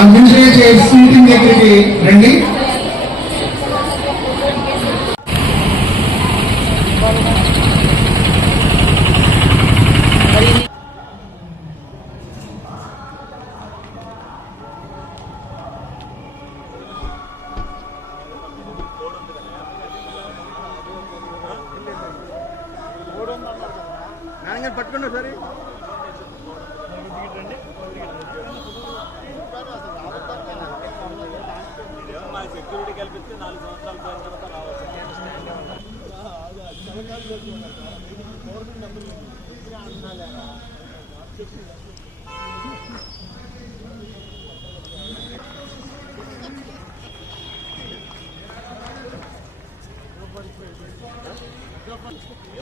Administrative meeting దగ్గరికి రండి. పట్టుకున్నా సరే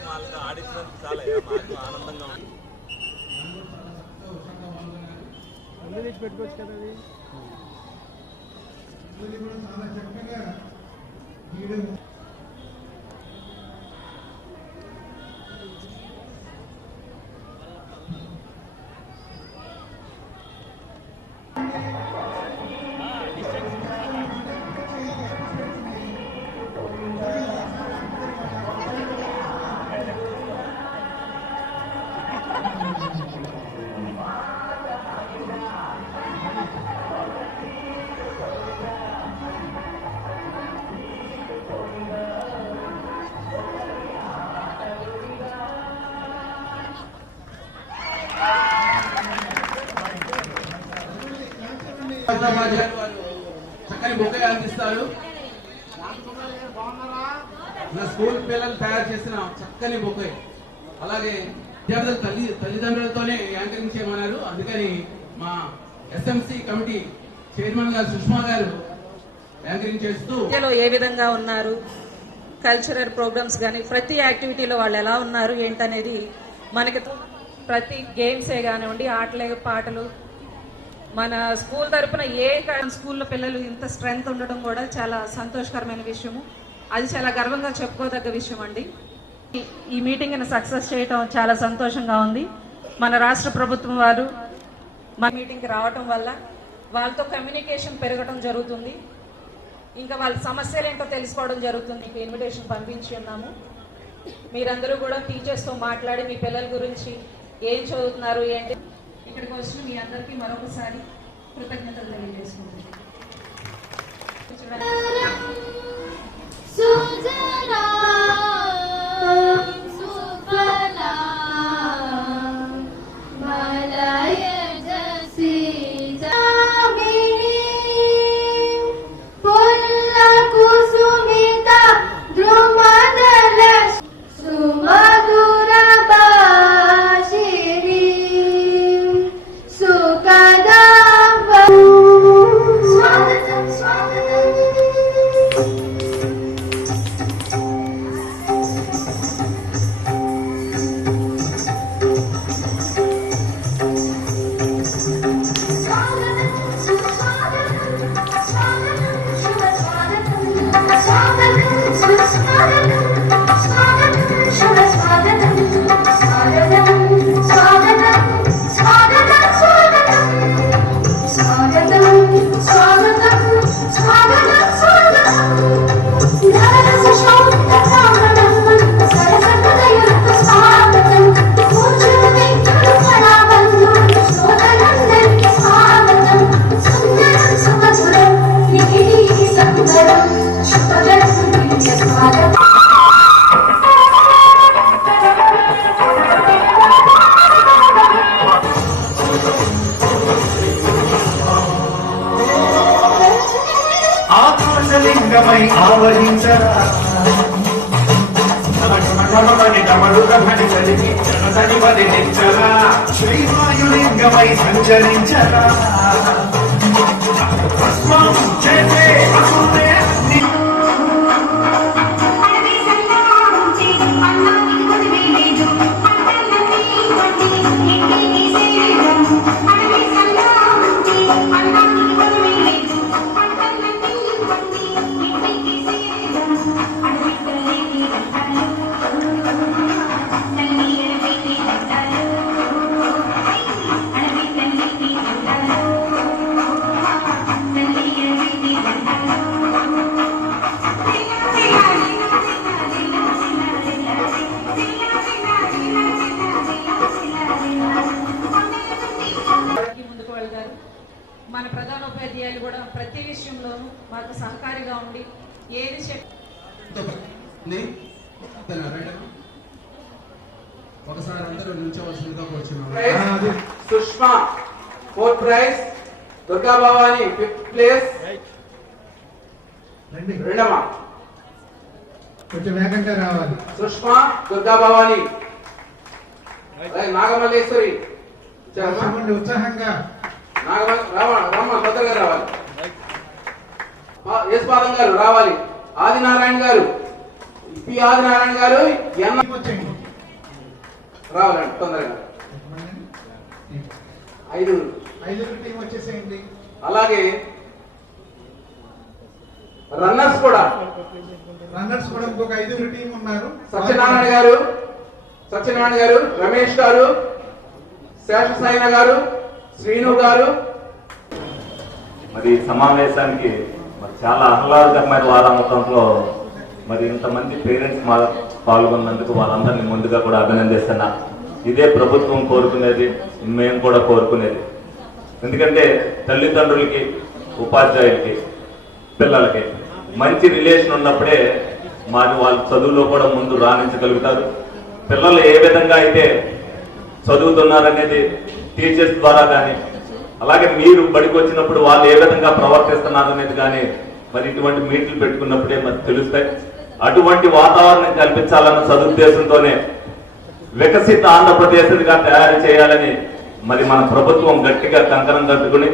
వాళ్ళతో ఆడించడానికి చాలా మాకు ఆనందంగా ఉంది పెట్టుకోవచ్చు కదా అది. చాలా చక్కని బొకే అందిస్తారు. నా స్కూల్ పిల్లలు తయారు చేసిన చక్కని బొకే. అలాగే విద్యార్థుల తల్లి తల్లిదండ్రులతోనే యాంకరింగ్ చేయమన్నారు అందుకని మా ఎస్ఎంసి కమిటీ చైర్మన్ గారు సుష్మా గారు యాంకరింగ్ చేస్తూ ఏ విధంగా ఉన్నారు? కల్చరల్ ప్రోగ్రామ్స్ కానీ ప్రతి యాక్టివిటీలో వాళ్ళు ఎలా ఉన్నారు? ఏంటనేది మనకి ప్రతి గేమ్సే కానివ్వండి ఆటలే పాటలు మన స్కూల్ తరపున ఏ స్కూల్లో పిల్లలు ఇంత స్ట్రెంగ్త్ ఉండడం కూడా చాలా సంతోషకరమైన విషయము. అది చాలా గర్వంగా చెప్పుకోదగ్గ విషయం అండి ఈ- మీటింగ్ని సక్సెస్ చేయటం చాలా సంతోషంగా ఉంది. మన రాష్ట్ర ప్రభుత్వం వారు మన మీటింగ్కి రావటం వల్ల వాళ్ళతో కమ్యూనికేషన్ పెరగటం జరుగుతుంది. ఇంకా వాళ్ళ సమస్యలు ఏంటో తెలుసుకోవడం జరుగుతుంది. మీకు ఇన్విటేషన్ పంపించి ఉన్నాము. మీరందరూ కూడా టీచర్స్తో మాట్లాడి మీ పిల్లల గురించి ఏం చదువుతున్నారు ఏంటి వచ్చిన మీ అందరికీ మరొకసారి కృతజ్ఞతలు తెలియజేసుకుంటున్నాను. డమరుగమని కలిగి జనతని వదిలించరా శ్రీవాయులింగమై సంచరించరా చేసే అసురే విషయంలోనూ మాకు సహకారిగా ఉండి ఏది చెప్ని ఇతను రైట్. అమ్మా? ఒకసారి అందరూ నుంచోవలసిందిగా కూర్చున్నాం. Sushma fourth prize Durga Bhavani fifth place. రండి. రెండమ్మా కొంచెం వేగంగా రావాలి. సుష్మా దుర్గా భవాని. నాగమల్లేశ్వరి. ఉత్సాహంగా. నాగమల్ రావ రమ్మ భద్రగా రావాలి. యేసుపాదం గారు రావాలి. ఆదినారాయణ గారు పి ఆదినారాయణ గారు ఎన్న రావాలండి తొందరగా. ఐదు. ఐదుగురు టీం వచ్చేసేయండి. అలాగే రన్నర్స్ కూడా. రన్నర్స్ కూడా ఇంకొక ఐదుగురు టీం ఉన్నారు. సత్యనారాయణ గారు సత్యనారాయణ గారు రమేష్ గారు శేషసాయిన గారు శ్రీను గారు. మరి సమావేశానికి చాలా ఆహ్లాదకరమైన వారాంతంలో మరి ఇంతమంది పేరెంట్స్ మా పాల్గొన్నందుకు వాళ్ళందరినీ ముందుగా కూడా అభినందిస్తున్నా. ఇదే ప్రభుత్వం కోరుకునేది మేము కూడా కోరుకునేది. ఎందుకంటే తల్లిదండ్రులకి ఉపాధ్యాయులకి పిల్లలకి మంచి రిలేషన్ ఉన్నప్పుడే మరి వాళ్ళ చదువులో కూడా ముందు రాణించగలుగుతారు. పిల్లలు ఏ విధంగా అయితే చదువుతున్నారనేది టీచర్స్ ద్వారా కానీ అలాగే మీరు బడికి వచ్చినప్పుడు వాళ్ళు ఏ విధంగా ప్రవర్తిస్తున్నారు అనేది కానీ మరి ఇటువంటి మీట్లు పెట్టుకున్నప్పుడే మరి తెలుస్తాయి. అటువంటి వాతావరణం కల్పించాలన్న సదుద్దేశంతోనే వికసిత ఆంధ్రప్రదేశ్గా తయారు చేయాలని మరి మన ప్రభుత్వం గట్టిగా కంకణం కట్టుకుని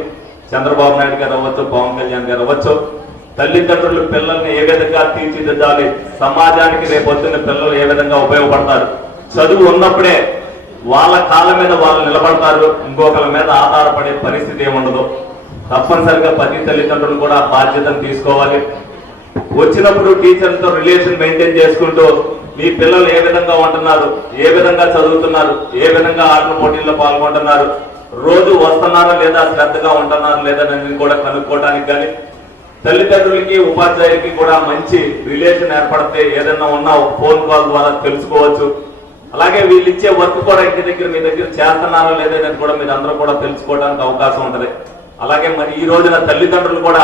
చంద్రబాబు నాయుడు గారు అవ్వచ్చు పవన్ కళ్యాణ్ గారు అవ్వచ్చు తల్లిదండ్రులు పిల్లల్ని ఏ విధంగా తీర్చిదిద్దాలి సమాజానికి రేపొద్దున్న పిల్లలు ఏ విధంగా ఉపయోగపడతారు? చదువు ఉన్నప్పుడే వాళ్ళ కాళ్ళ మీద వాళ్ళు నిలబడతారు ఇంకొకరి మీద ఆధారపడే పరిస్థితి ఏముండదు. తప్పనిసరిగా ప్రతి తల్లిదండ్రులు కూడా బాధ్యతను తీసుకోవాలి. వచ్చినప్పుడు టీచర్లతో రిలేషన్ మెయింటైన్ చేసుకుంటూ మీ పిల్లలు ఏ విధంగా ఉంటున్నారు ఏ విధంగా చదువుతున్నారు ఏ విధంగా ఆటల పోటీల్లో పాల్గొంటున్నారు రోజు వస్తున్నారా లేదా శ్రద్ధగా ఉంటున్నారు లేదా అనేది కూడా కనుక్కోవడానికి కానీ తల్లిదండ్రులకి ఉపాధ్యాయులకి కూడా మంచి రిలేషన్ ఏర్పడితే ఏదైనా ఉన్నా ఫోన్ కాల్ ద్వారా తెలుసుకోవచ్చు. అలాగే వీళ్ళు ఇచ్చే వర్క్ కూడా ఇంటి దగ్గర మీ దగ్గర చేస్తున్నారా లేదని కూడా మీరు అందరూ కూడా తెలుసుకోవడానికి అవకాశం ఉంటుంది. అలాగే మరి ఈ రోజున తల్లిదండ్రులు కూడా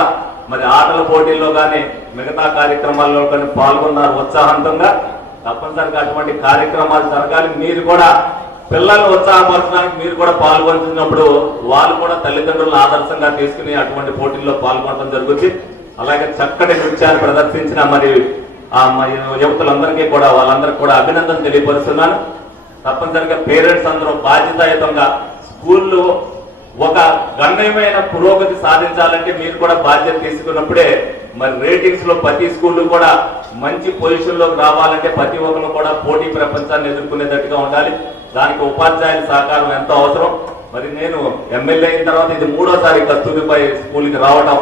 మరి ఆటల పోటీల్లో కానీ మిగతా కార్యక్రమాల్లో కానీ పాల్గొన్నారు ఉత్సాహంతంగా. తప్పనిసరిగా అటువంటి కార్యక్రమాలు జరగాలి. మీరు కూడా పిల్లల్ని ఉత్సాహపరచడానికి మీరు కూడా పాల్గొంటున్నప్పుడు వాళ్ళు కూడా తల్లిదండ్రులను ఆదర్శంగా తీసుకుని అటువంటి పోటీల్లో పాల్గొనడం జరుగుతుంది. అలాగే చక్కటి నృత్యాన్ని ప్రదర్శించిన మరి ఆ యువతులందరికీ కూడా వాళ్ళందరికీ కూడా అభినందన తెలియపరుస్తున్నాను. తప్పనిసరిగా పేరెంట్స్ అందరూ బాధ్యతాయుతంగా స్కూల్లో ఒక గణనీయమైన పురోగతి సాధించాలంటే మీరు కూడా బాధ్యత తీసుకున్నప్పుడే మరి రేటింగ్స్లో ప్రతి స్కూల్ కూడా మంచి పొజిషన్లోకి రావాలంటే ప్రతి ఒక్కరు కూడా పోటీ ప్రపంచాన్ని ఎదుర్కొనేటట్టుగా ఉండాలి. దానికి ఉపాధ్యాయుల సహకారం ఎంతో అవసరం. మరి నేను ఎమ్మెల్యే అయిన తర్వాత ఇది మూడోసారి కస్తూరిపై స్కూల్కి రావడం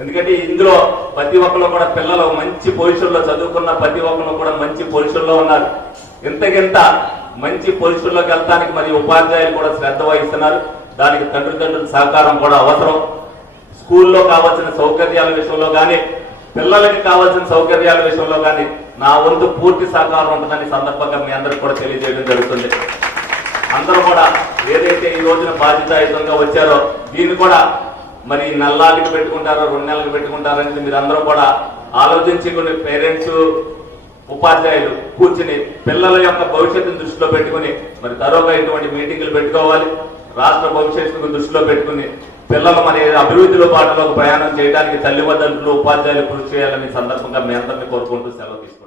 ఎందుకంటే ఇందులో ప్రతి ఒక్కరు కూడా పిల్లలు మంచి పొజిషన్లో చదువుకున్న ప్రతి ఒక్కరు కూడా మంచి పొజిషన్లో ఉన్నారు. ఇంతకింత మంచి పొజిషన్లోకి వెళ్తానికి మరి ఉపాధ్యాయులు కూడా శ్రద్ధ వహిస్తున్నారు. దానికి తల్లిదండ్రుల సహకారం కూడా అవసరం. స్కూల్లో కావాల్సిన సౌకర్యాల విషయంలో కానీ పిల్లలకి కావాల్సిన సౌకర్యాల విషయంలో కానీ నా వంతు పూర్తి సహకారం ఉంటుందని సందర్భంగా మీ అందరికి కూడా తెలియజేయడం జరుగుతుంది. అందరూ కూడా ఏదైతే ఈ రోజున బాధ్యతాయుతంగా వచ్చారో దీన్ని కూడా మరి నల్లాటికి పెట్టుకుంటారో రెండు నెలలకు పెట్టుకుంటారో అనేది మీరు అందరూ కూడా ఆలోచించి కొన్ని పేరెంట్స్ ఉపాధ్యాయులు కూర్చుని పిల్లల యొక్క భవిష్యత్తును దృష్టిలో పెట్టుకుని మరి తరోగా ఇటువంటి మీటింగులు పెట్టుకోవాలి. రాష్ట్ర భవిష్యత్తును దృష్టిలో పెట్టుకుని పిల్లలు మరి అభివృద్ధిలో బాటలో ప్రయాణం చేయడానికి తల్లిదండ్రులు ఉపాధ్యాయులు కృషి చేయాలని సందర్భంగా మీ అందరినీ కోరుకుంటూ సెలవు